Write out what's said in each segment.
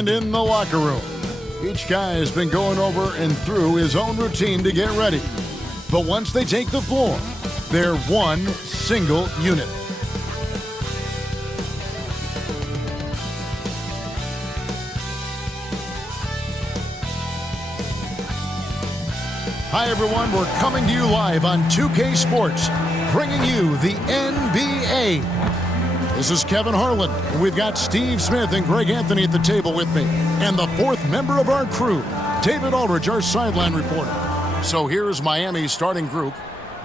And in the locker room, each guy has been going over and through his own routine to get ready. But once they take the floor, they're one single unit. Hi, everyone. We're coming to you live on 2K Sports, bringing you the NBA. This is Kevin Harlan, and we've got Steve Smith and Greg Anthony at the table with me. And the fourth member of our crew, David Aldridge, our sideline reporter. So here's Miami's starting group.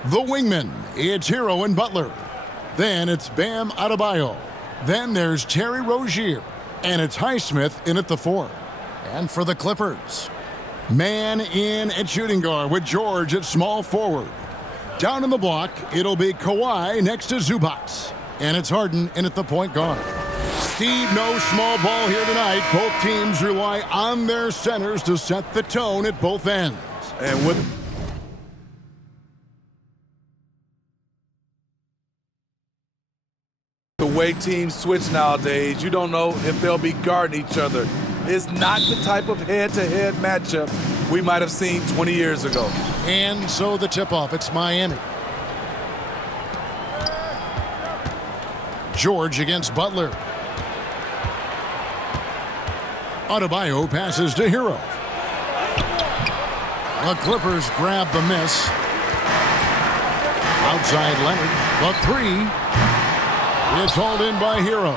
The wingmen, it's Hero and Butler. Then it's Bam Adebayo. Then there's Terry Rozier. And it's Highsmith in at the 4. And for the Clippers, man in at shooting guard with George at small forward. Down in the block, it'll be Kawhi next to Zubac. And it's Harden in at the point guard. Steve, no small ball here tonight. Both teams rely on their centers to set the tone at both ends. And with the way teams switch nowadays, you don't know if they'll be guarding each other. It's not the type of head-to-head matchup we might have seen 20 years ago. And so the tip-off, it's Miami. George against Butler. Adebayo passes to Hero. The Clippers grab the miss. Outside Leonard. The 3. It's hauled in by Hero.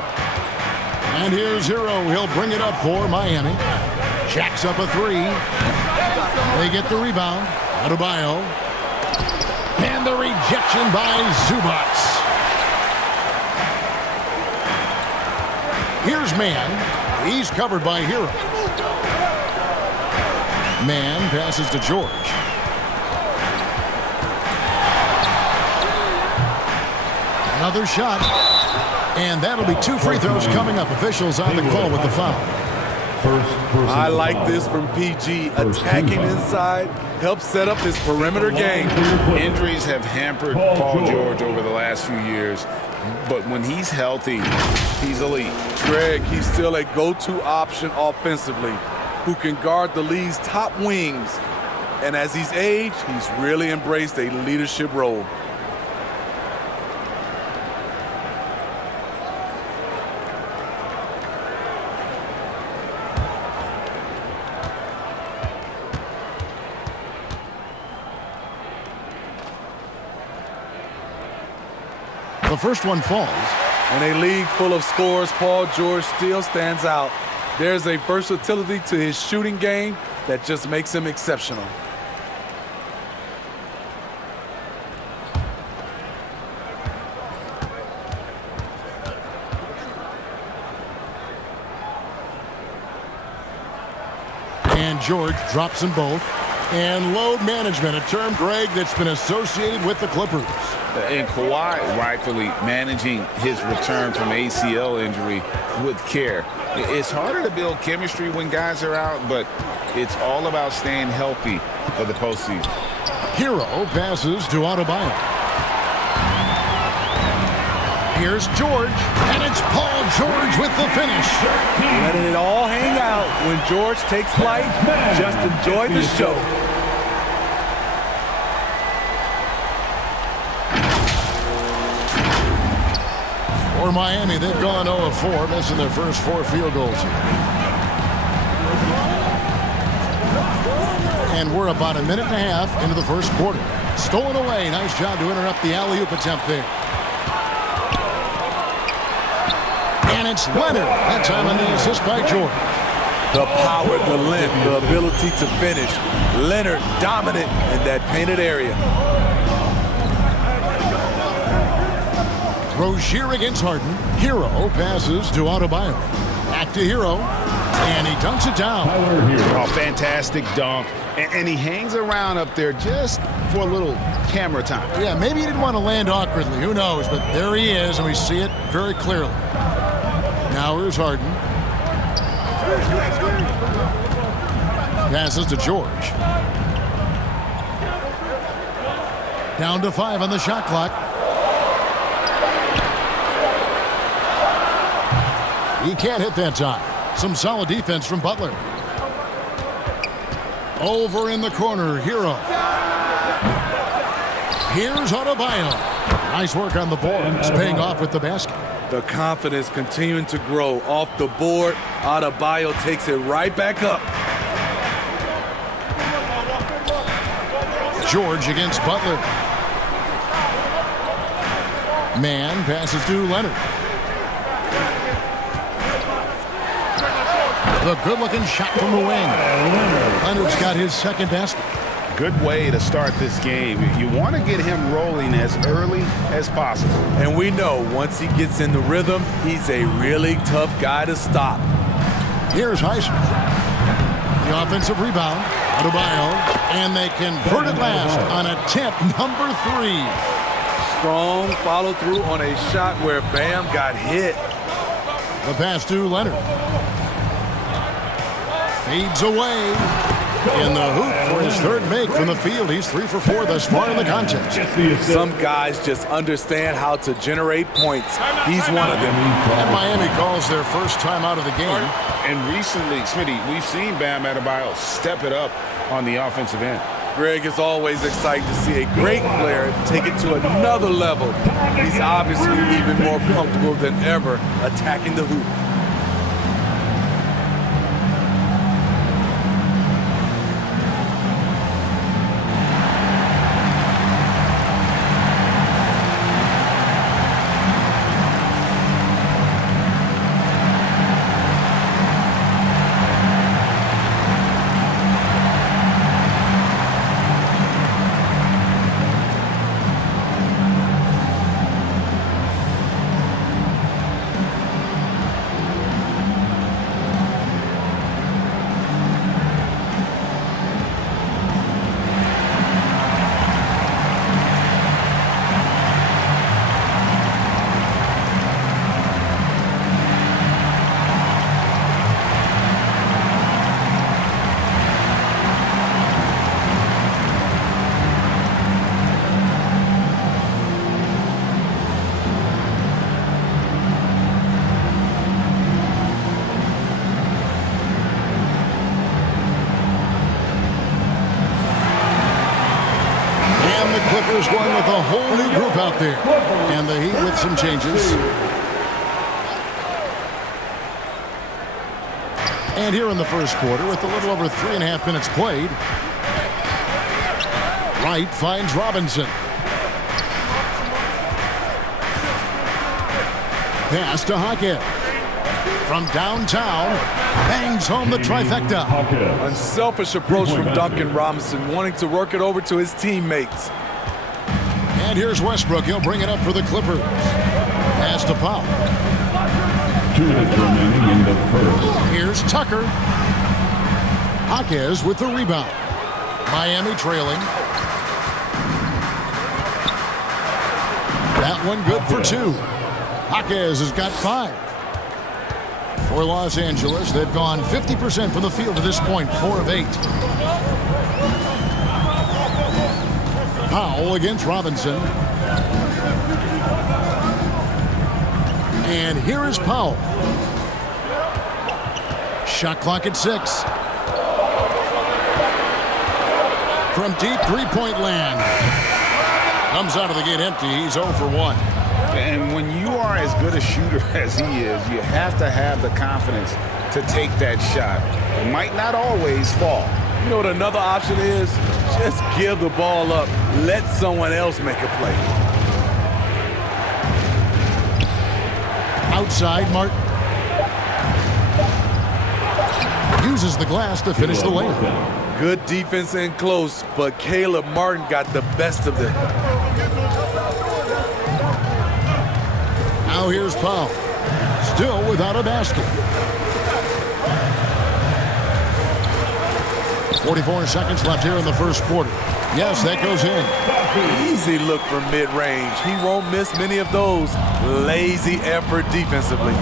And here's Hero. He'll bring it up for Miami. Jacks up a 3. They get the rebound. Adebayo. And the rejection by Zubac. Here's Man. He's covered by Hero. Man passes to George. Another shot. And that'll be 2 free throws coming up. Officials on the call with the foul. I like this from PG. Attacking inside helps set up his perimeter game. Injuries have hampered Paul George over the last few years, but when he's healthy, he's elite. Greg, he's still a go-to option offensively who can guard the league's top wings. And as he's aged, he's really embraced a leadership role. The first one falls. In a league full of scores, Paul George still stands out. There's a versatility to his shooting game that just makes him exceptional. And George drops them both. And load management, a term, Greg, that's been associated with the Clippers. And Kawhi rightfully managing his return from ACL injury with care. It's harder to build chemistry when guys are out, but it's all about staying healthy for the postseason. Hero passes to Adebayo. Here's George, and it's Paul George with the finish. Letting it all hang out when George takes flight. Just enjoy the show. For Miami, they've gone 0-4, missing their first 4 field goals. And we're about a minute and a half into the first quarter. Stolen away. Nice job to interrupt the alley-oop attempt there. And it's Leonard. That time on the assist by George. The power, the length, the ability to finish. Leonard dominant in that painted area. Rozier against Harden. Hero passes to Adebayo. Back to Hero. And he dunks it down. Oh, fantastic dunk. And he hangs around up there just for a little camera time. Yeah, maybe he didn't want to land awkwardly. Who knows? But there he is, and we see it very clearly. Now here's Harden. Passes to George. Down to 5 on the shot clock. He can't hit that time. Some solid defense from Butler. Over in the corner, Hero. Here's Adebayo. Nice work on the boards, paying off with the basket. The confidence continuing to grow off the board. Adebayo takes it right back up. George against Butler. Man passes to Leonard. The good-looking shot from the wing. Leonard's got his second basket. Good way to start this game. You want to get him rolling as early as possible. And we know once he gets in the rhythm, he's a really tough guy to stop. Here's Heisman. The offensive rebound. Adebayo. And they convert it last on attempt number 3. Strong follow through on a shot where Bam got hit. The pass to Leonard. Fades away. In the hoop for his third make from the field. He's 3 for 4 thus far in the contest. Some guys just understand how to generate points. He's one of them. And Miami calls their first time out of the game. And recently, Smitty, we've seen Bam Adebayo step it up on the offensive end. Greg, is always exciting to see a great player take it to another level. He's obviously even more comfortable than ever attacking the hoop. Clippers going with a whole new group out there. And the Heat with some changes. And here in the first quarter, with a little over 3.5 minutes played, Wright finds Robinson. Pass to Hackett. From downtown, bangs home the trifecta. Unselfish approach from Duncan Robinson, wanting to work it over to his teammates. And here's Westbrook. He'll bring it up for the Clippers. Pass to Powell. 2 minutes remaining in the first. Here's Tucker. Jaquez with the rebound. Miami trailing. That one good for 2. Jaquez has got 5. For Los Angeles, they've gone 50% from the field to this point, 4 of 8. Powell against Robinson. And here is Powell. Shot clock at 6. From deep three-point land. Comes out of the gate empty. He's 0 for 1. And when you are as good a shooter as he is, you have to have the confidence to take that shot. It might not always fall. You know what another option is? Just give the ball up. Let someone else make a play. Outside, Martin. Uses the glass to finish the layup. Good defense in close, but Caleb Martin got the best of them. Now here's Powell. Still without a basket. 44 seconds left here in the first quarter. Yes, that goes in. Easy look from mid-range. He won't miss many of those. Lazy effort defensively.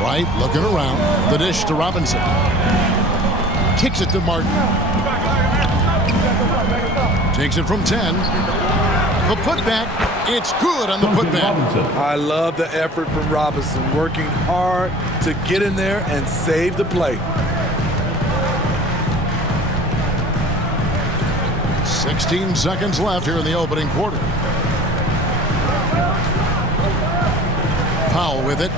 Wright looking around. The dish to Robinson. Kicks it to Martin. Takes it from 10. The putback, it's good on the putback. I love the effort from Robinson, working hard to get in there and save the play. 16 seconds left here in the opening quarter. Powell with it.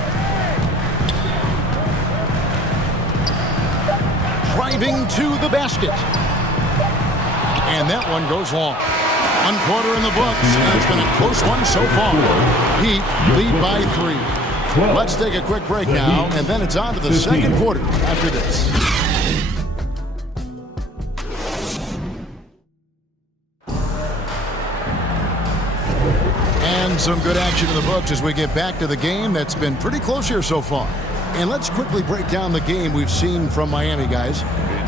Driving to the basket. And that one goes long. 1 quarter in the books, and it's been a close one so far. Heat lead by 3. Let's take a quick break now, and then it's on to the second quarter after this. And some good action in the books as we get back to the game that's been pretty close here so far. And let's quickly break down the game we've seen from Miami, guys.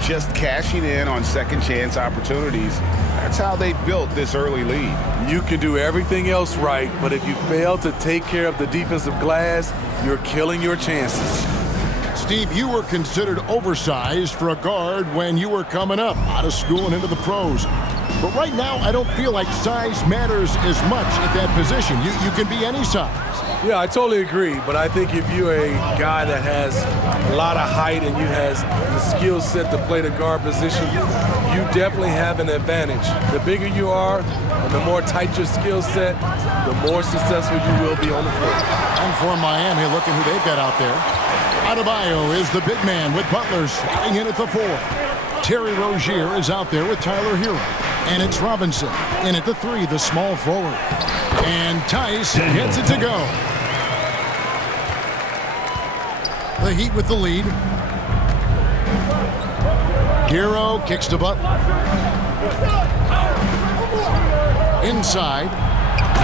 Just cashing in on second chance opportunities. That's how they built this early lead. You can do everything else right, but if you fail to take care of the defensive glass, you're killing your chances. Steve, you were considered oversized for a guard when you were coming up out of school and into the pros. But right now, I don't feel like size matters as much at that position. You can be any size. Yeah, I totally agree, but I think if you're a guy that has a lot of height and you has the skill set to play the guard position, you definitely have an advantage. The bigger you are and the more tight your skill set, the more successful you will be on the floor. And for Miami, look at who they've got out there. Adebayo is the big man with Butler sliding in at the 4. Terry Rozier is out there with Tyler Hero. And it's Robinson in at the 3, the small forward. And Tice gets it to go. The Heat with the lead. Hero kicks to Butler. Inside.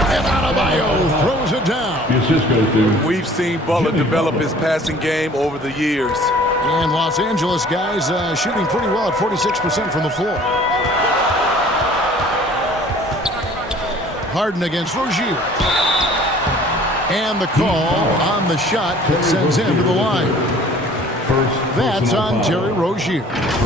And Adebayo throws it down. We've seen Butler develop his passing game over the years. And Los Angeles guys shooting pretty well at 46% from the floor. Harden against Rozier. And the call on the shot that sends him to the line. That's on Terry Rozier.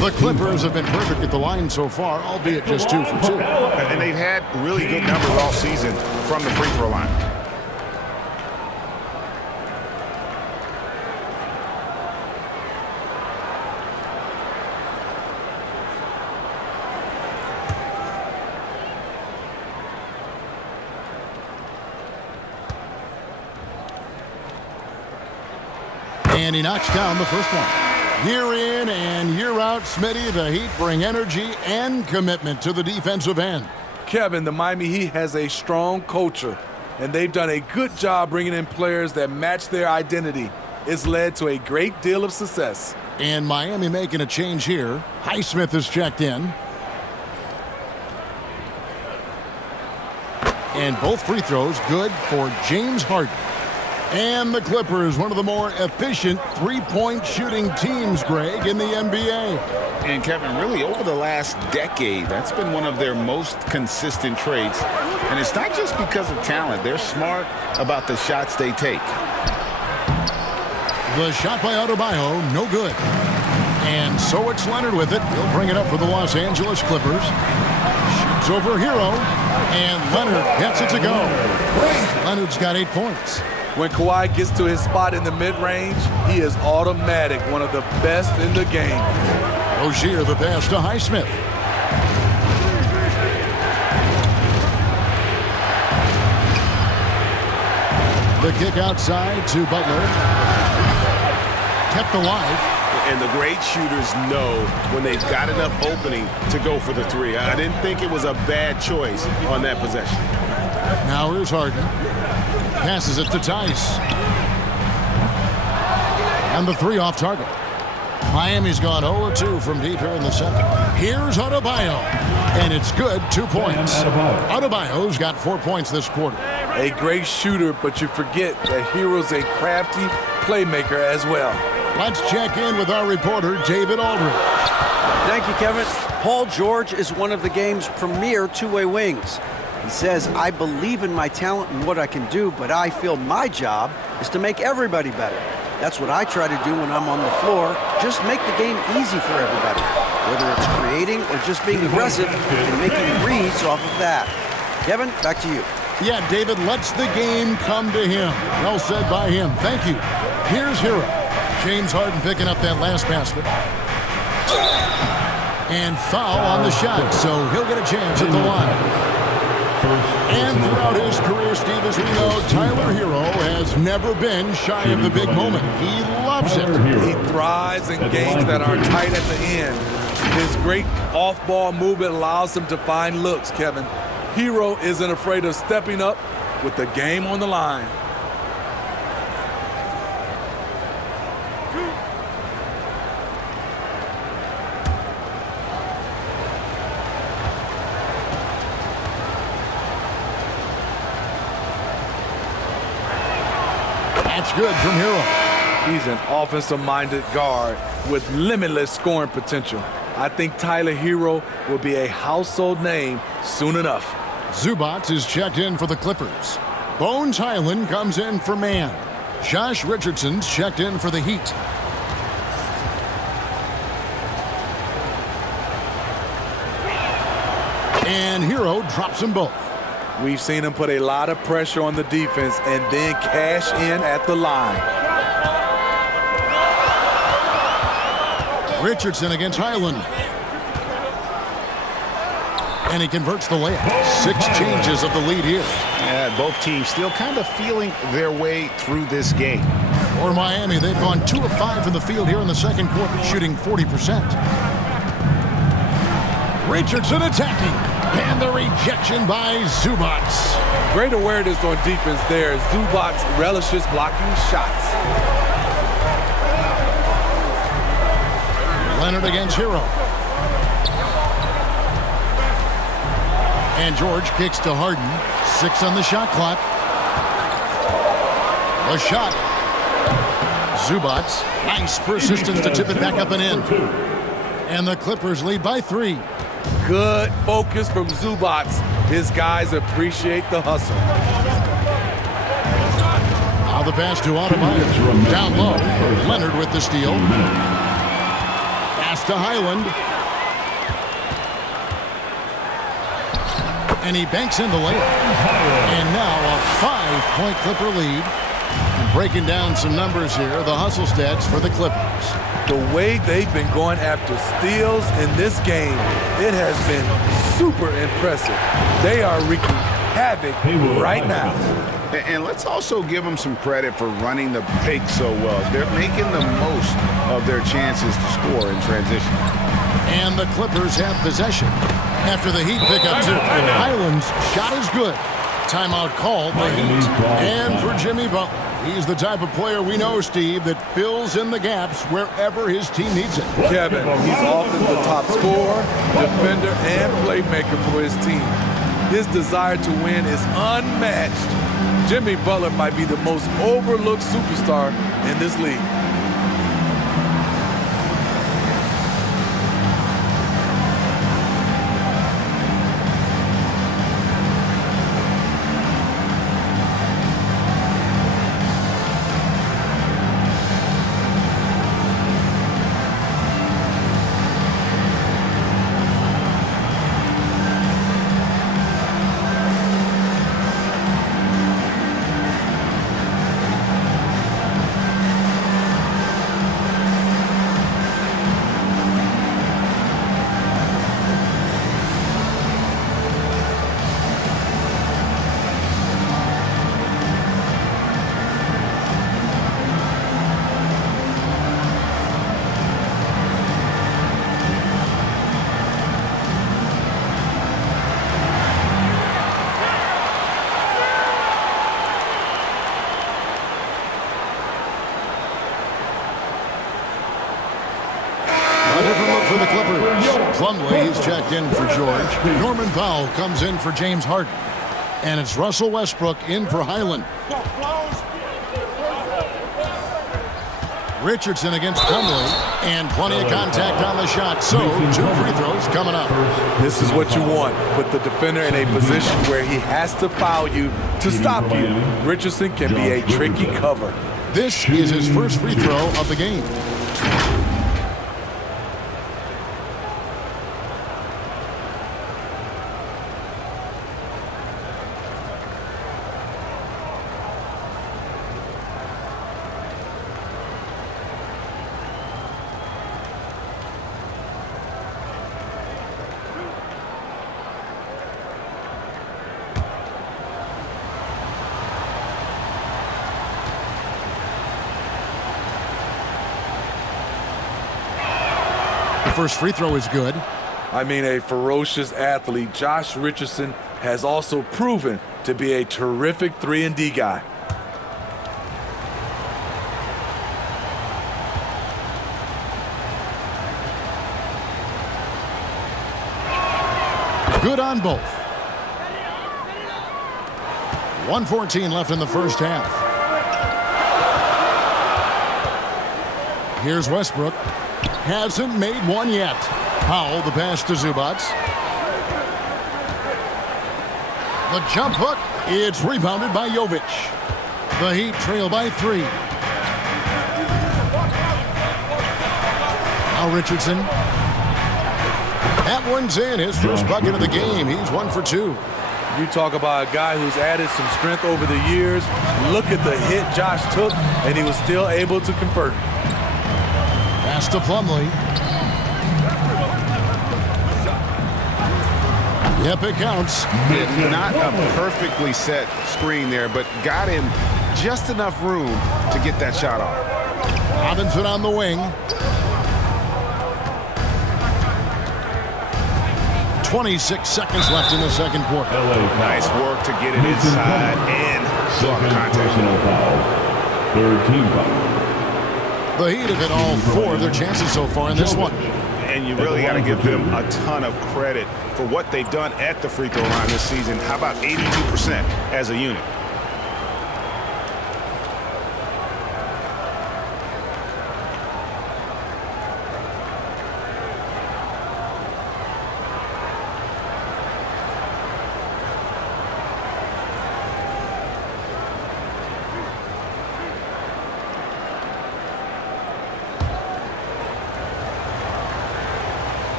The Clippers have been perfect at the line so far, albeit just 2 for 2. And they've had really good numbers all season from the free throw line. And he knocks down the first one. Year in and year out, Smitty, the Heat bring energy and commitment to the defensive end. Kevin, the Miami Heat has a strong culture, and they've done a good job bringing in players that match their identity. It's led to a great deal of success. And Miami making a change here. Highsmith is checked in. And both free throws good for James Harden. And the Clippers, one of the more efficient three-point shooting teams, Greg, in the NBA. And Kevin, really over the last decade, that's been one of their most consistent traits. And it's not just because of talent. They're smart about the shots they take. The shot by Adebayo, no good. And so it's Leonard with it. He'll bring it up for the Los Angeles Clippers. Shoots over Hero. And Leonard gets it to go. Leonard's got 8 points. When Kawhi gets to his spot in the mid-range, he is automatic, one of the best in the game. Rozier the pass to Highsmith. The kick outside to Butler. Kept alive. And the great shooters know when they've got enough opening to go for the three. I didn't think it was a bad choice on that possession. Now here's Harden. Passes it to Tice. And the 3 off target. Miami's gone 0-2 from deep here in the second. Here's Adebayo. And it's good, 2 points. Adebayo's got 4 points this quarter. A great shooter, but you forget that Hero's a crafty playmaker as well. Let's check in with our reporter, David Aldridge. Thank you, Kevin. Paul George is one of the game's premier two-way wings. He says, I believe in my talent and what I can do, but I feel my job is to make everybody better. That's what I try to do when I'm on the floor. Just make the game easy for everybody, whether it's creating or just being aggressive and making reads off of that. Kevin, back to you. Yeah, David lets the game come to him. Well said by him. Thank you. Here's Hero. James Harden picking up that last basket. And foul on the shot, so he'll get a chance at the line. And throughout his career, Steve, as we know, Tyler Hero has never been shy of the big moment. He loves it. He thrives in games that are tight at the end. His great off-ball movement allows him to find looks, Kevin. Hero isn't afraid of stepping up with the game on the line. That's good from Hero. He's an offensive-minded guard with limitless scoring potential. I think Tyler Hero will be a household name soon enough. Zubac is checked in for the Clippers. Bones Highland comes in for Man. Josh Richardson's checked in for the Heat. And Hero drops them both. We've seen him put a lot of pressure on the defense and then cash in at the line. Richardson against Highland. And he converts the layup. 6 changes of the lead here. Yeah, both teams still kind of feeling their way through this game. For Miami, they've gone 2 of 5 from the field here in the second quarter, shooting 40%. Richardson attacking. And the rejection by Zubac. Great awareness on defense there. Zubac relishes blocking shots. Leonard against Hero. And George kicks to Harden. 6 on the shot clock. A shot. Zubac. Nice persistence to tip it back up and in. And the Clippers lead by 3. Good focus from Zubac. His guys appreciate the hustle. Now the pass to Adebayo. Down low. Leonard with the steal. Pass to Highland. And he banks in the layup. And now a 5-point Clipper lead. And breaking down some numbers here, the hustle stats for the Clippers. The way they've been going after steals in this game, it has been super impressive. They are wreaking havoc right now. And let's also give them some credit for running the pick so well. They're making the most of their chances to score in transition. And the Clippers have possession after the Heat pick up 2. Highland's shot is good. Timeout called for Heat and for Jimmy Butler. He's the type of player we know, Steve, that fills in the gaps wherever his team needs it. Kevin, he's often the top scorer, defender, and playmaker for his team. His desire to win is unmatched. Jimmy Butler might be the most overlooked superstar in this league. For the Clippers, Plumlee is checked in for George. Norman Powell comes in for James Harden. And it's Russell Westbrook in for Highland. Richardson against Plumlee. And plenty of contact on the shot. So, 2 free throws coming up. This is what you want. Put the defender in a position where he has to foul you to stop you. Richardson can be a tricky cover. This is his first free throw of the game. first free throw is good. I mean, a ferocious athlete. Josh Richardson has also proven to be a terrific 3-and-D guy. Good on both. 1:14 left in the first half. Here's Westbrook. Hasn't made one yet. Powell, the pass to Zubac. The jump hook. It's rebounded by Jovic. The Heat trail by 3. Now Richardson. That one's in. His first bucket of the game. He's 1 for 2. You talk about a guy who's added some strength over the years. Look at the hit Josh took, and he was still able to convert. Pass to Plumlee. Yep, it counts. Not a perfectly set screen there, but got him just enough room to get that shot off. Robinson on the wing. 26 seconds left in the second quarter. Nice work to get it inside and draw the contact. Personal foul. Third team foul. The Heat have hit all 4 of their chances so far in this one. And you really got to give them a ton of credit for what they've done at the free throw line this season. How about 82% as a unit?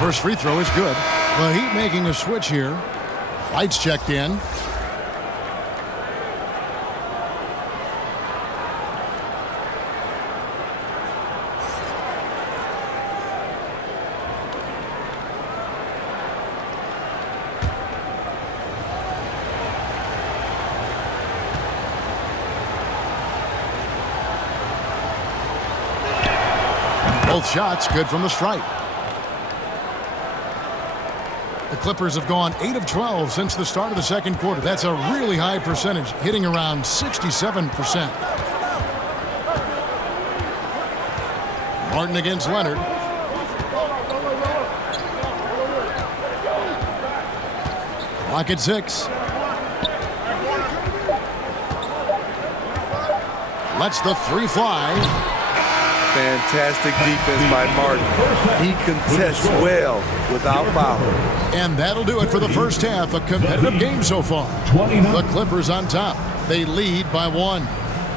First free throw is good. The Heat making a switch here. Lights checked in. Both shots good from the stripe. The Clippers have gone 8 of 12 since the start of the second quarter. That's a really high percentage, hitting around 67%. Martin against Leonard. Clock at 6. Lets the 3 fly. Fantastic defense by Martin. He contests well without foul. And that'll do it for the first half. A competitive game so far. The Clippers on top. They lead by 1.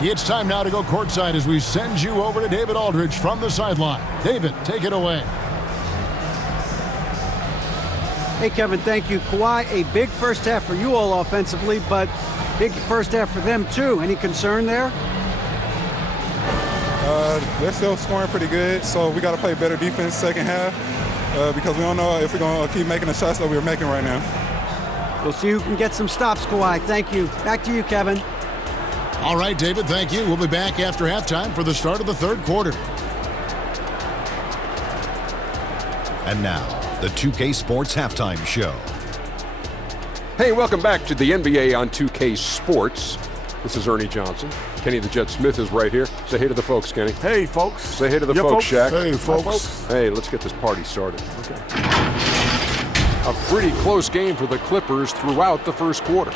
It's time now to go courtside as we send you over to David Aldridge from the sideline. David, take it away. Hey, Kevin, thank you. Kawhi, a big first half for you all offensively, but big first half for them, too. Any concern there? They're still scoring pretty good, so we got to play better defense second half because we don't know if we're going to keep making the shots that we're making right now. We'll see who can get some stops, Kawhi. Thank you. Back to you, Kevin. All right, David, thank you. We'll be back after halftime for the start of the third quarter. And now, the 2K Sports Halftime Show. Hey, welcome back to the NBA on 2K Sports. This is Ernie Johnson. Kenny the Jet Smith is right here. Say hey to the folks, Kenny. Hey, folks. Say hey to the folks, Shaq. Hey, folks. Hey, let's get this party started. Okay. A pretty close game for the Clippers throughout the first quarter.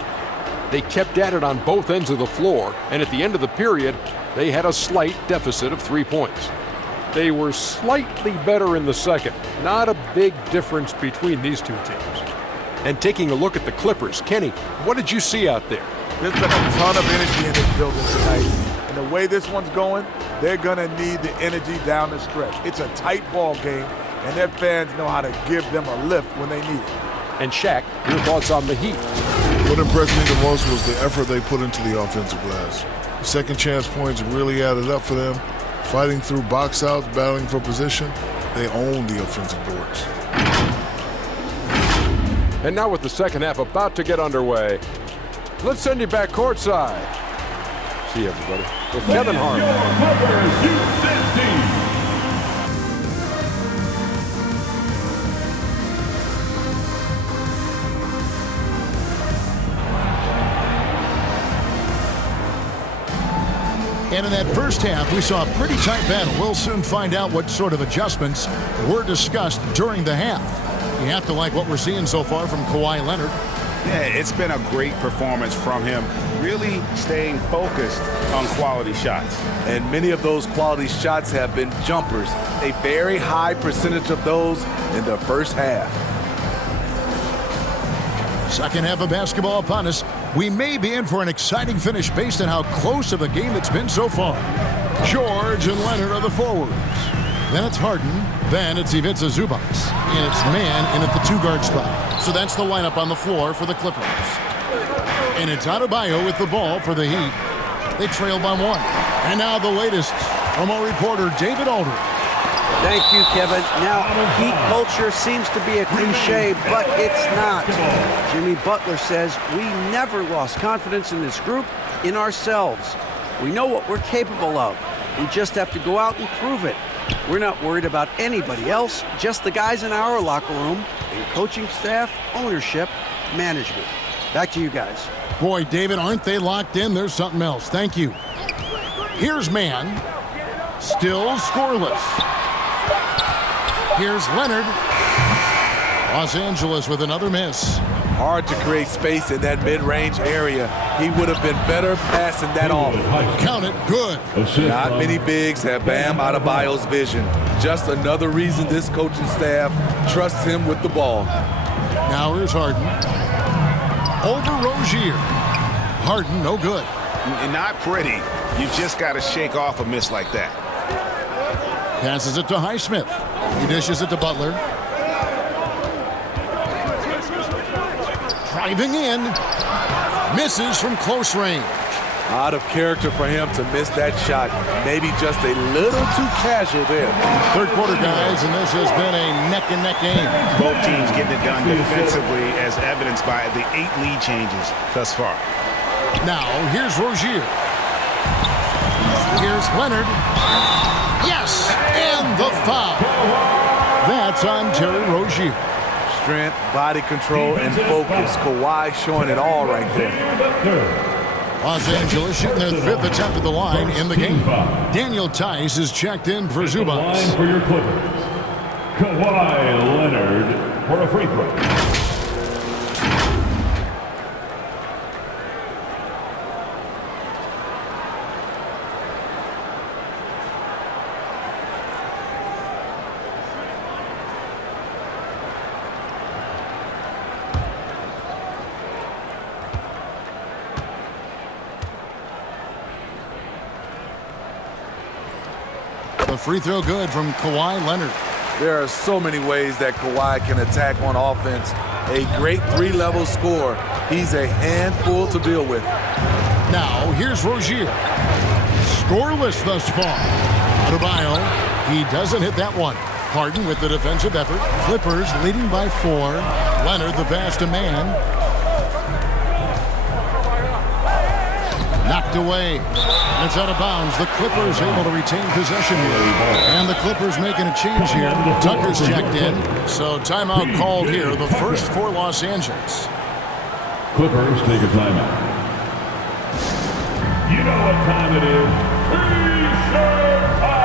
They kept at it on both ends of the floor, and at the end of the period, they had a slight deficit of 3 points. They were slightly better in the second. Not a big difference between these two teams. And taking a look at the Clippers, Kenny, what did you see out there? There's been a ton of energy in this building tonight. And the way this one's going, they're going to need the energy down the stretch. It's a tight ball game, and their fans know how to give them a lift when they need it. And Shaq, your thoughts on the Heat? What impressed me the most was the effort they put into the offensive glass. Second chance points really added up for them. Fighting through box outs, battling for position, they own the offensive boards. And now with the second half about to get underway, let's send you back courtside. See you, everybody. With Kevin Harlan. And in that first half, we saw a pretty tight battle. We'll soon find out what sort of adjustments were discussed during the half. You have to like what we're seeing so far from Kawhi Leonard. Yeah, it's been a great performance from him, really staying focused on quality shots. And many of those quality shots have been jumpers. A very high percentage of those in the first half. Second half of basketball upon us. We may be in for an exciting finish based on how close of a game it's been so far. George and Leonard are the forwards. Then it's Harden. Then it's Ivica Zubac. And it's man in at the 2-guard spot. So that's the lineup on the floor for the Clippers. And it's Adebayo with the ball for the Heat. They trail by 1. And now the latest from our reporter, David Aldridge. Thank you, Kevin. Now, Heat culture seems to be a cliche, but it's not. Jimmy Butler says we never lost confidence in this group, in ourselves. We know what we're capable of. We just have to go out and prove it. We're not worried about anybody else, just the guys in our locker room, and coaching staff, ownership, management. Back to you guys. Boy, David, aren't they locked in? There's something else. Thank you. Here's man. Still scoreless. Here's Leonard. Los Angeles with another miss. Hard to create space in that mid-range area. He would have been better passing that off. Count it. Good. Not many bigs have Bam Adebayo's vision. Just another reason this coaching staff trusts him with the ball. Now here's Harden. Over Rozier. Harden, no good. Not pretty. You just got to shake off a miss like that. Passes it to Highsmith. He dishes it to Butler. Driving in. Misses from close range. Out of character for him to miss that shot. Maybe just a little too casual there. Third quarter, guys, and this has been a neck-and-neck game. Both teams getting it done defensively, as evidenced by the 8 lead changes thus far. Now, here's Rozier. Here's Leonard. Yes, and the foul. That's on Terry Rozier. Strength, body control, and focus. Kawhi showing it all right there. Los Angeles shooting their 5th attempt at the line in the game. Daniel Tice is checked in for Zubac. Line for your Clippers. Kawhi Leonard for a free throw. The free throw good from Kawhi Leonard. There are so many ways that Kawhi can attack on offense. A great 3-level scorer. He's a handful to deal with. Now, here's Rozier. Scoreless thus far. Adebayo, he doesn't hit that one. Harden with the defensive effort. Clippers leading by 4. Leonard the pass to man. Knocked away. And it's out of bounds. The Clippers able to retain possession here. And the Clippers making a change here. Tucker's checked in. So timeout called here. The first for Los Angeles. Clippers take a timeout. You know what time it is. T-shirt time!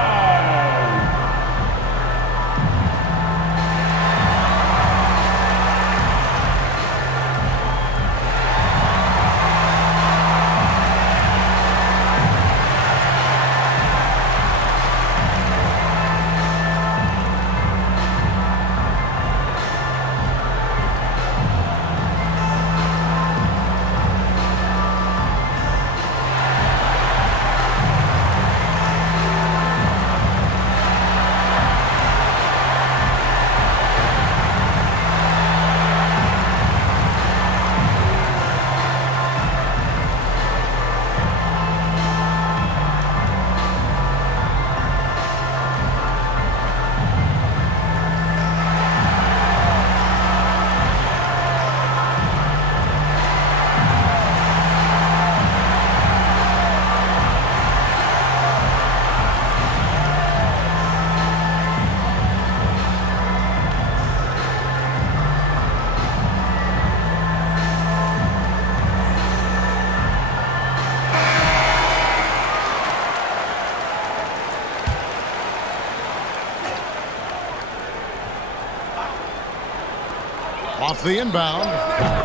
the inbound.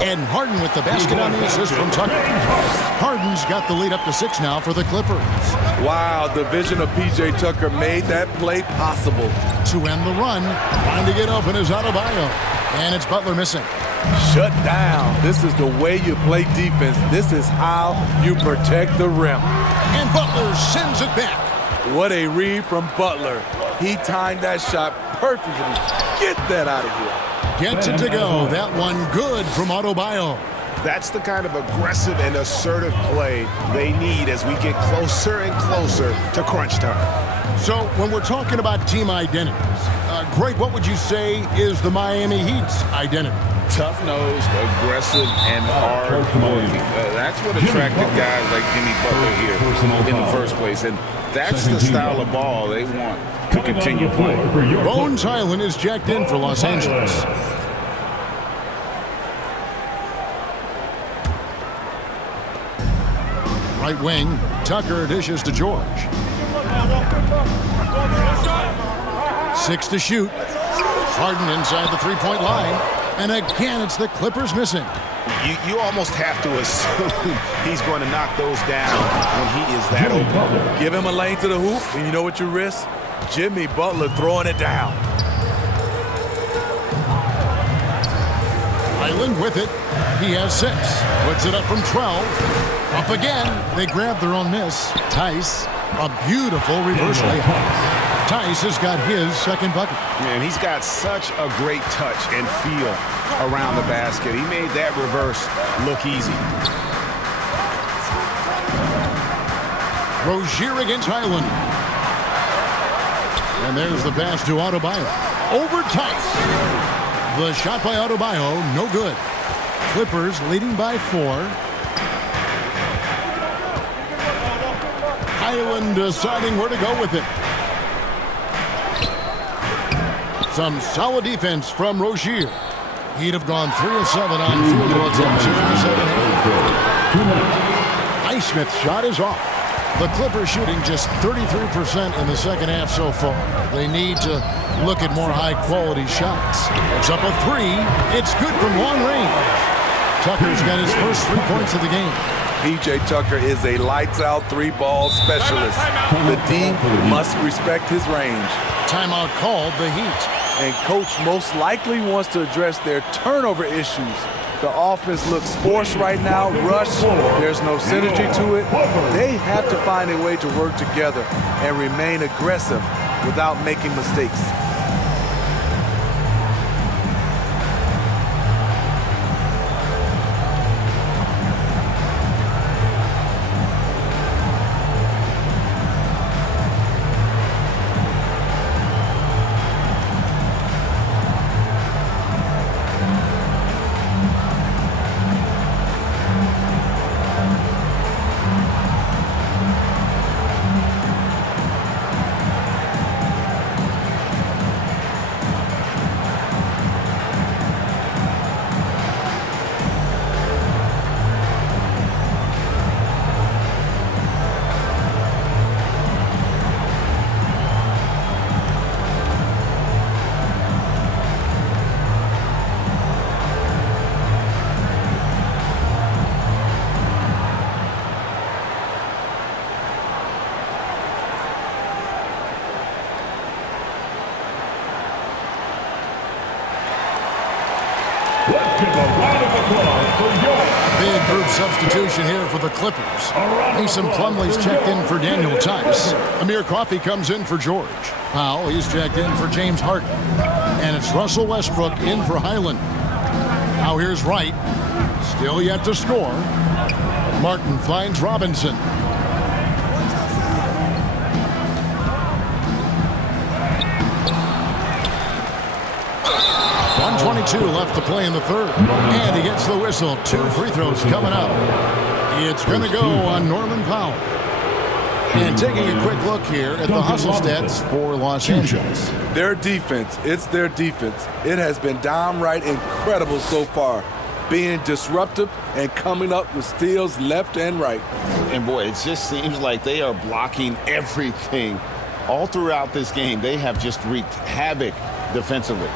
And Harden with the basket on the assist from Tucker. Harden's got the lead up to 6 now for the Clippers. Wow, the vision of P.J. Tucker made that play possible. To end the run, trying to get open is Adebayo. And it's Butler missing. Shut down. This is the way you play defense. This is how you protect the rim. And Butler sends it back. What a read from Butler. He timed that shot perfectly. Get that out of here. Gets it to go. That one good from Adebayo. That's the kind of aggressive and assertive play they need as we get closer and closer to crunch time. So when we're talking about team identities, Greg, what would you say is the Miami Heat's identity? Tough-nosed, aggressive, and hard-working. That's what attracted guys like Jimmy Butler here in the first place. And that's the style of ball they want to continue playing. Bones Highland is jacked in for Los Angeles. Right wing, Tucker dishes to George. 6 to shoot. Harden inside the three-point line. And again, it's the Clippers missing. You almost have to assume he's going to knock those down when he is that open. Give him a lane to the hoop, and you know what you risk? Jimmy Butler throwing it down. Highland with it. He has 6. Puts it up from 12. Up again. They grab their own miss. Tice, a beautiful reverse layup. Tice has got his second bucket. Man, he's got such a great touch and feel around the basket. He made that reverse look easy. Rozier against Highland. And there's the pass to Adebayo. Over Tice. The shot by Adebayo, no good. Clippers leading by 4. Highland deciding where to go with it. Some solid defense from Rozier. He'd have gone 3 of 7 on field goal attempts here in the second half. Highsmith's shot is off. The Clippers shooting just 33% in the second half so far. They need to look at more high-quality shots. It's up a 3. It's good from long range. Tucker's got his first 3 points of the game. P.J. Tucker is a lights-out 3-ball specialist. The D must respect his range. Timeout called, the Heat. And coach most likely wants to address their turnover issues. The offense looks forced right now, rush. There's no synergy to it. They have to find a way to work together and remain aggressive without making mistakes. Big group substitution here for the Clippers. Mason Plumlee's checked in for Daniel Tice. Amir Coffey comes in for George. Powell, he's checked in for James Harden. And it's Russell Westbrook in for Highland. Now here's Wright. Still yet to score. Martin finds Robinson. 1:22 left to play in the third. And he gets the whistle. 2 free throws coming up. It's going to go on Norman Powell. And taking a quick look here at the hustle stats for Los Angeles. Their defense, it's their defense. It has been downright incredible so far. Being disruptive and coming up with steals left and right. And boy, it just seems like they are blocking everything. All throughout this game, they have just wreaked havoc defensively.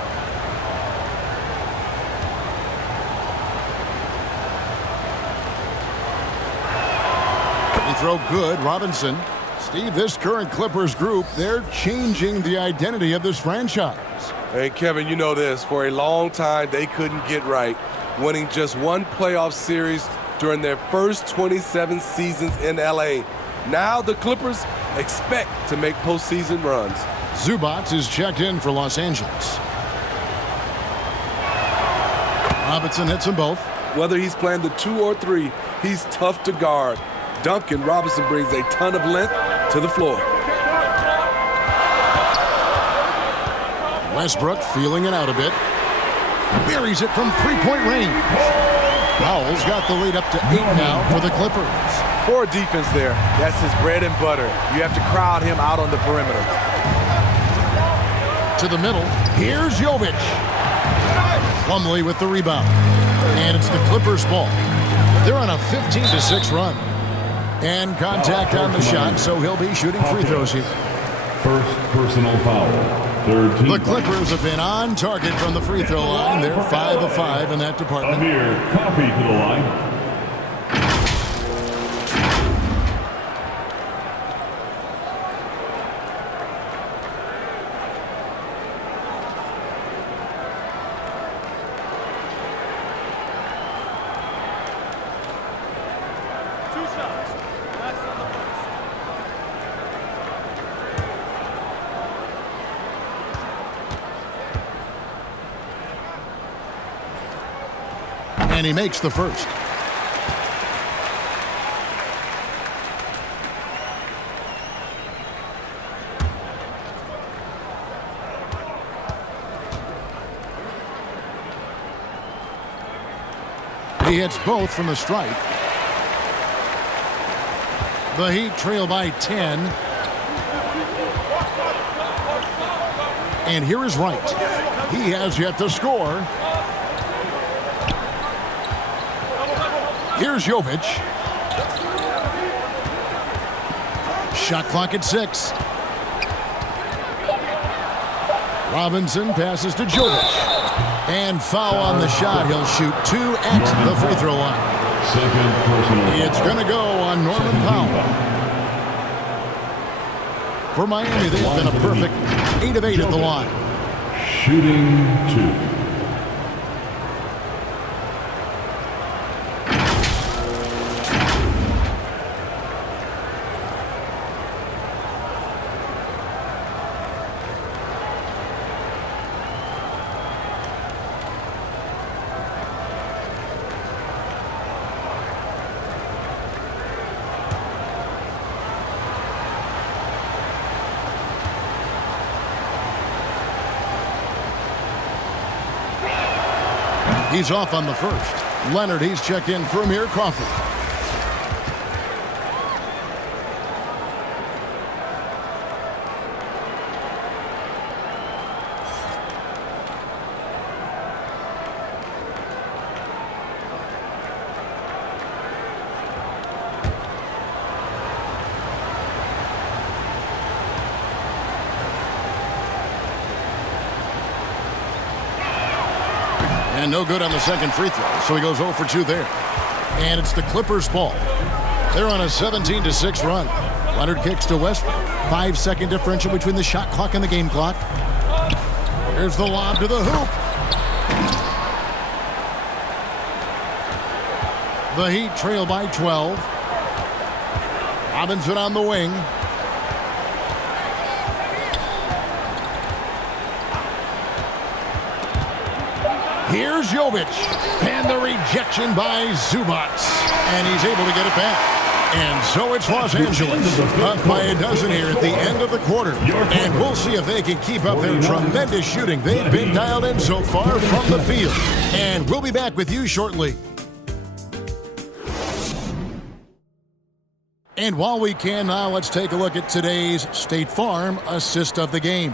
throw good. Robinson. Steve, this current Clippers group, they're changing the identity of this franchise. Hey, Kevin, you know this. For a long time, they couldn't get right, winning just one playoff series during their first 27 seasons in L.A. Now the Clippers expect to make postseason runs. Zubac is checked in for Los Angeles. Robinson hits them both. Whether he's playing the 2 or 3, he's tough to guard. Duncan Robinson brings a ton of length to the floor. Westbrook feeling it out a bit. Buries it from three-point range. Powell's got the lead up to 8 now for the Clippers. Poor defense there. That's his bread and butter. You have to crowd him out on the perimeter. To the middle. Here's Jovic. Plumlee with the rebound. And it's the Clippers' ball. They're on a 15-6 run. And contact on the shot, so he'll be shooting free throws here. First personal foul. Third team. The Clippers have been on target from the free throw line. They're 5 of 5 in that department. Amir Coffey to the line. And he makes the first. He hits both from the stripe. The Heat trail by 10. And here is Wright. He has yet to score. Here's Jovic. Shot clock at 6. Robinson passes to Jovic. And foul on the shot. He'll shoot 2 at the free throw line. Second personal. It's going to go on Norman Powell. For Miami, they've been a perfect 8 of 8 at the line. Shooting 2. He's off on the first. Leonard, he's checked in for Amir Coffey. And no good on the second free throw, so he goes 0 for 2 there. And it's the Clippers' ball. They're on a 17-6 run. Leonard kicks to Westbrook. 5-second differential between the shot clock and the game clock. Here's the lob to the hoop. The Heat trail by 12. Robinson on the wing. Here's Jovic. And the rejection by Zubac. And he's able to get it back. And so it's Los Angeles up by a dozen here at the end of the quarter. And we'll see if they can keep up their tremendous shooting. They've been dialed in so far from the field. And we'll be back with you shortly. And while we can now, let's take a look at today's State Farm assist of the game.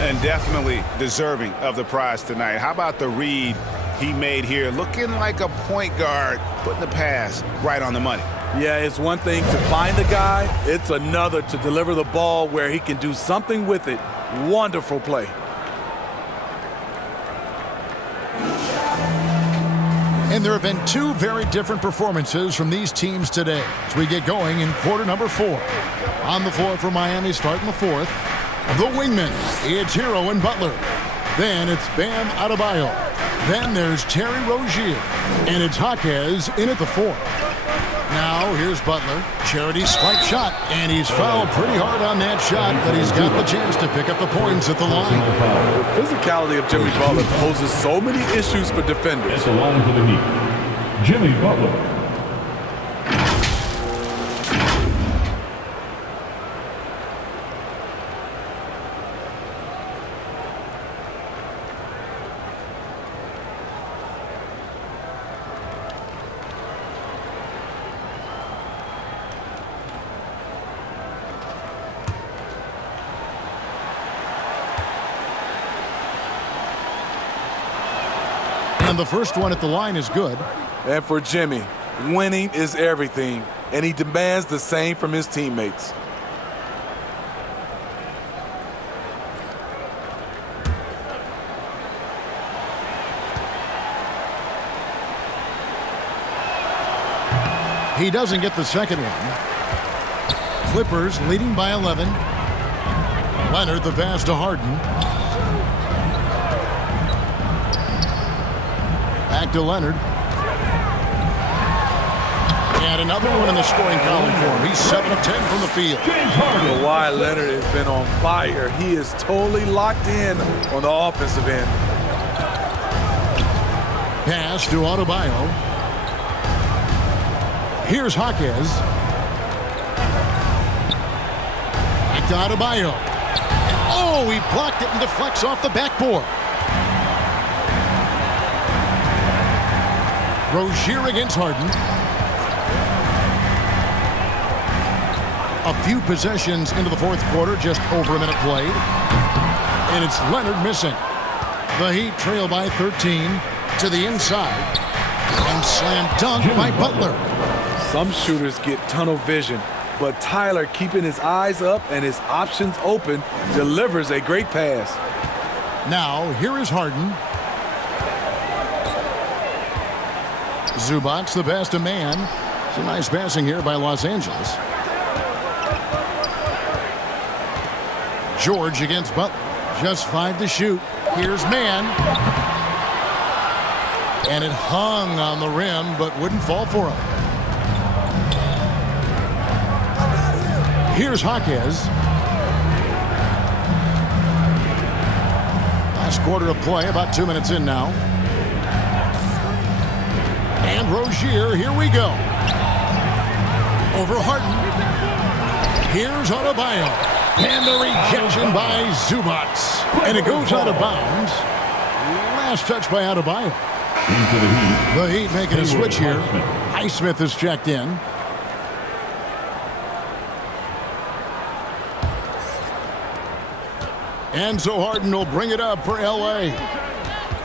And definitely deserving of the prize tonight. How about the read he made here? Looking like a point guard, putting the pass right on the money. Yeah, it's one thing to find the guy. It's another to deliver the ball where he can do something with it. Wonderful play. And there have been two very different performances from these teams today as we get going in quarter number 4. On the floor for Miami starting the fourth. The wingmen, it's Hero and Butler. Then it's Bam Adebayo. Then there's Terry Rozier. And it's Jaquez in at the fourth. Now here's Butler. Charity stripe shot. And he's fouled pretty hard on that shot, but he's got the chance to pick up the points at the line. The physicality of Jimmy Butler poses so many issues for defenders. It's the line for the Heat. Jimmy Butler. And the first one at the line is good. And for Jimmy, winning is everything, and he demands the same from his teammates. He doesn't get the second one. Clippers leading by 11. Leonard the pass to Harden. Back to Leonard. And another one in the scoring column for him. He's 7 of 10 from the field. Kawhi Leonard has been on fire. He is totally locked in on the offensive end. Pass to Adebayo. Here's Jaquez. Back to Adebayo. And oh, he blocked it and deflects off the backboard. Rozier against Harden. A few possessions into the fourth quarter, just over a minute played. And it's Leonard missing. The Heat trail by 13 to the inside. And slam dunk by Butler. Some shooters get tunnel vision, but Tyler, keeping his eyes up and his options open, delivers a great pass. Now, here is Harden. Zubac, the pass to Man. Some nice passing here by Los Angeles. George against Butler. Just 5 to shoot. Here's Man. And it hung on the rim, but wouldn't fall for him. Here's Jaquez. Last quarter of play, about 2 minutes in now. And Rozier, here we go. Over Harden. Here's Adebayo. And the rejection by Zubac. And it goes out of bounds. Last touch by Adebayo. The Heat making a switch here. Highsmith is checked in. And so Harden will bring it up for L.A.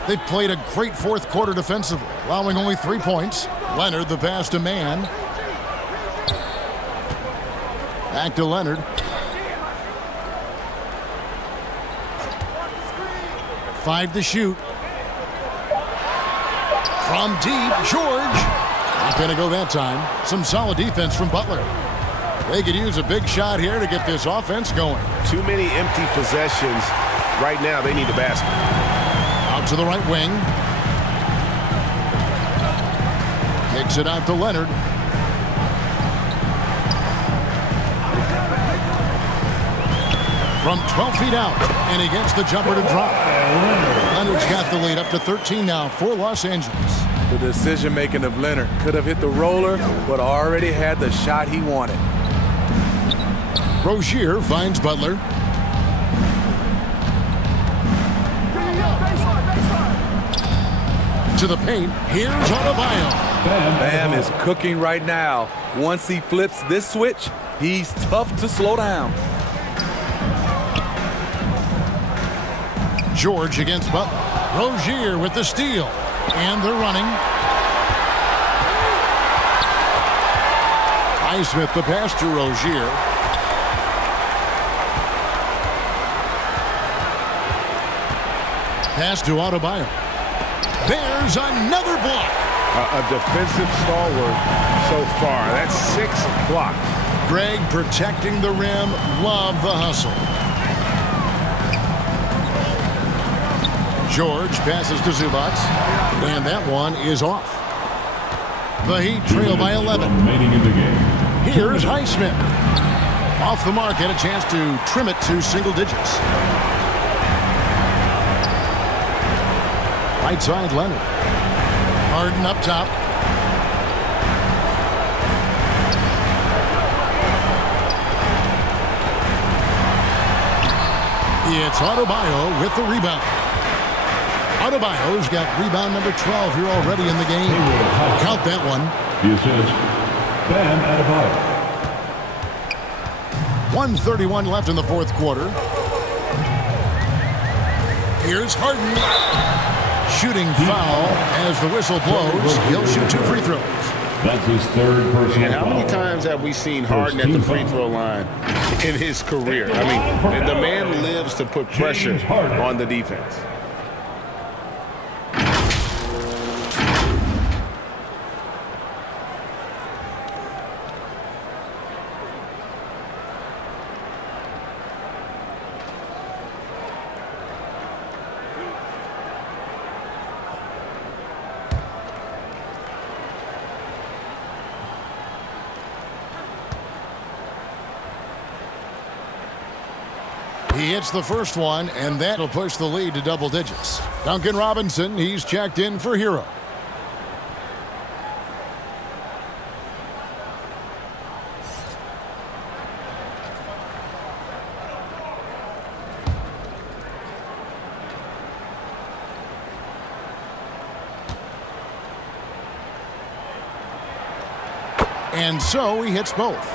They played a great fourth quarter defensively, allowing only 3 points. Leonard, the pass to Man. Back to Leonard. Five to shoot. From deep, George. Not going to go that time. Some solid defense from Butler. They could use a big shot here to get this offense going. Too many empty possessions. Right now, they need a basket. Out to the right wing. Kicks it out to Leonard. From 12 feet out, and he gets the jumper to drop. Leonard's got the lead up to 13 now for Los Angeles. The decision-making of Leonard could have hit the roller, but already had the shot he wanted. Rozier finds Butler. To the paint, here's Adebayo. Bam is cooking right now. Once he flips this switch, he's tough to slow down. George against Butler. Rozier with the steal. And they're running. Highsmith the pass to Rozier. Pass to Adebayo. There's another block. a defensive stalwart so far. That's 6 blocks. Greg protecting the rim. Love the hustle. George passes to Zubac. And that one is off. The Heat trail by 11. Remaining in the game. Here's Highsmith. Off the mark, had a chance to trim it to single digits. Right side, Leonard. Harden up top. It's Adebayo with the rebound. Adebayo's got rebound number 12 here already in the game. Count that one. The assist, Bam Adebayo. 1:31 left in the fourth quarter. Here's Harden. Shooting foul as the whistle blows. He'll shoot 2 free throws. That's his third personal And how many foul. times have we seen Harden at the free throw line in his career? I mean, the man lives to put pressure on the defense. He hits the first one, and that'll push the lead to double digits. Duncan Robinson, he's checked in for Hero. And so he hits both.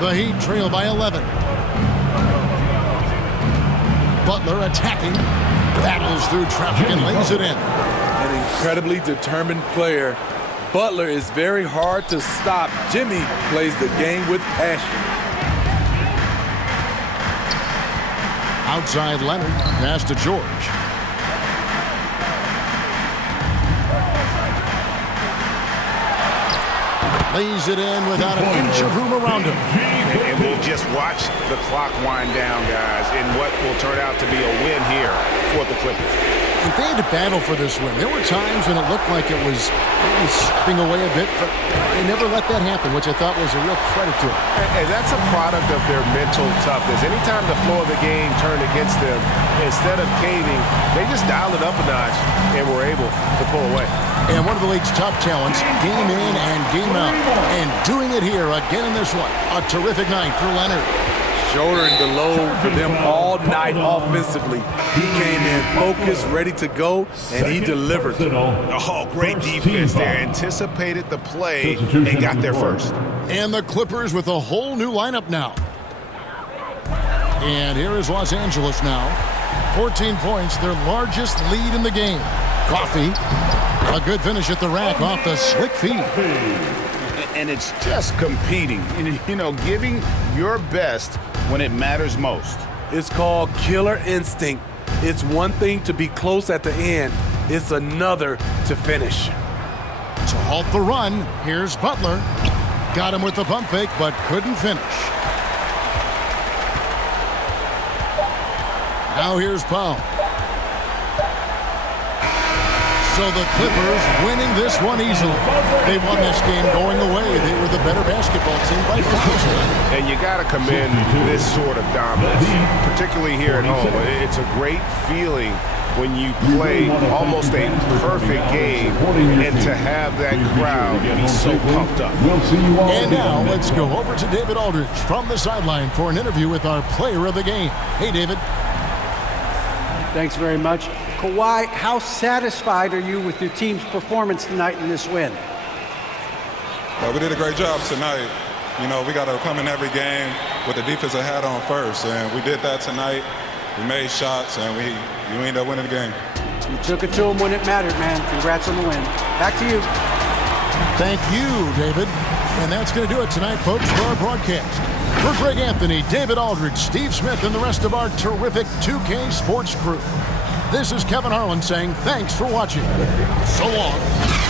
The Heat trail by 11. Butler attacking. Battles through traffic and lays it in. An incredibly determined player. Butler is very hard to stop. Jimmy plays the game with passion. Outside Leonard. Pass to George. Lays it in without an inch of room around him. And we'll just watch the clock wind down, guys, in what will turn out to be a win here for the Clippers. And they had to battle for this win. There were times when it looked like it was slipping away a bit, but they never let that happen, which I thought was a real credit to them. And that's a product of their mental toughness. Anytime the flow of the game turned against them, instead of caving, they just dialed it up a notch and were able to pull away. And one of the league's top talents, game in and game out. And doing it here again in this one. A terrific night for Leonard. Shouldering the load for them all night offensively. He came in focused, ready to go, and he delivered. Oh, great defense there. Anticipated the play and got there first. And the Clippers with a whole new lineup now. And here is Los Angeles now. 14 points, their largest lead in the game. Coffee. A good finish at the rack off the slick feed. And it's just competing, you know, giving your best when it matters most. It's called killer instinct. It's one thing to be close at the end. It's another to finish. To halt the run, here's Butler. Got him with the pump fake, but couldn't finish. Now here's Powell. So the Clippers winning this one easily. They won this game going away. They were the better basketball team by far. And you got to commend this sort of dominance, particularly here at home. It's a great feeling when you play almost a perfect game and to have that crowd be so pumped up. And now let's go over to David Aldridge from the sideline for an interview with our player of the game. Hey, David. Thanks very much. Kawhi, how satisfied are you with your team's performance tonight in this win? We did a great job tonight. You know, we got to come in every game with the defensive hat on first, and we did that tonight. We made shots, and we ended up winning the game. You took it to them when it mattered, man. Congrats on the win. Back to you. Thank you, David. And that's going to do it tonight, folks, for our broadcast. For Greg Anthony, David Aldridge, Steve Smith, and the rest of our terrific 2K Sports crew, This is Kevin Harlan saying thanks for watching. So long.